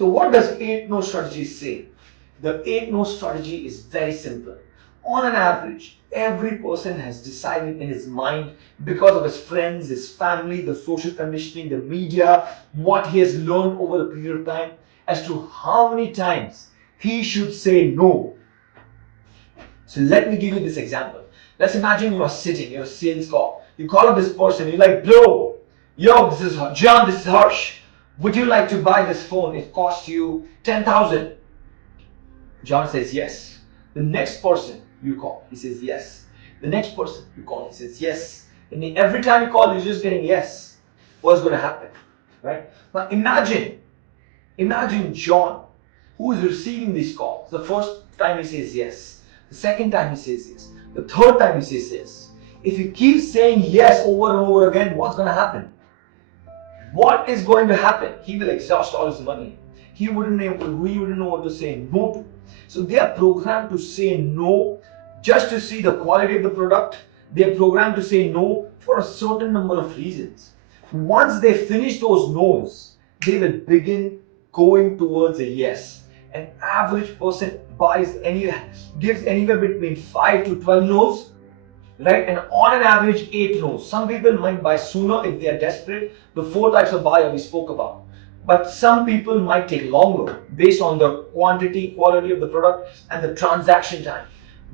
So what does 8 no strategy say? The 8 no strategy is very simple. On an average, every person has decided in his mind, because of his friends, his family, the social conditioning, the media, what he has learned over a period of time, as to how many times he should say no. So let me give you this example. Let's imagine you are sitting, you're a sales call. You call up this person, you're like, bro, yo, this is John, this is Harsh. Would you like to buy this phone? It costs you 10,000. John says yes. The next person you call, he says yes. The next person you call, he says yes. And every time you call, you're just getting yes. What's going to happen? Right? Now imagine John, who is receiving these calls. The first time he says yes. The second time he says yes. The third time he says yes. If you keep saying yes over and over again, what's going to happen? What is going to happen? He will exhaust all his money. He wouldn't know what to say no to. So they are programmed to say no just to see the quality of the product. They are programmed to say no for a certain number of reasons. Once they finish those no's, they will begin going towards a yes. An average person gives anywhere between 5 to 12 no's, right? And on an average 8 no's. Some people might buy sooner if they are desperate. The 4 types of buyer we spoke about. But some people might take longer based on the quantity, quality of the product and the transaction time.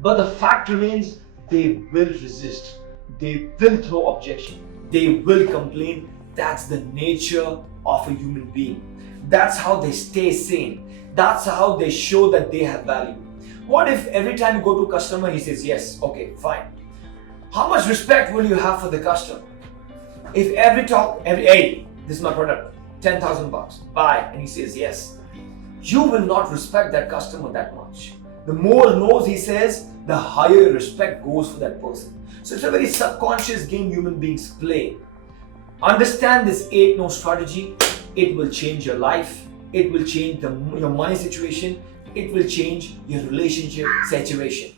But the fact remains, they will resist. They will throw objection. They will complain. That's the nature of a human being. That's how they stay sane. That's how they show that they have value. What if every time you go to a customer, he says yes, okay, fine. How much respect will you have for the customer? If hey, this is my product, 10,000 bucks, buy, and he says yes, you will not respect that customer that much. The more no's he says, the higher respect goes for that person. So it's a very subconscious game human beings play. Understand this 8 no strategy. It will change your life. It will change your money situation. It will change your relationship situation.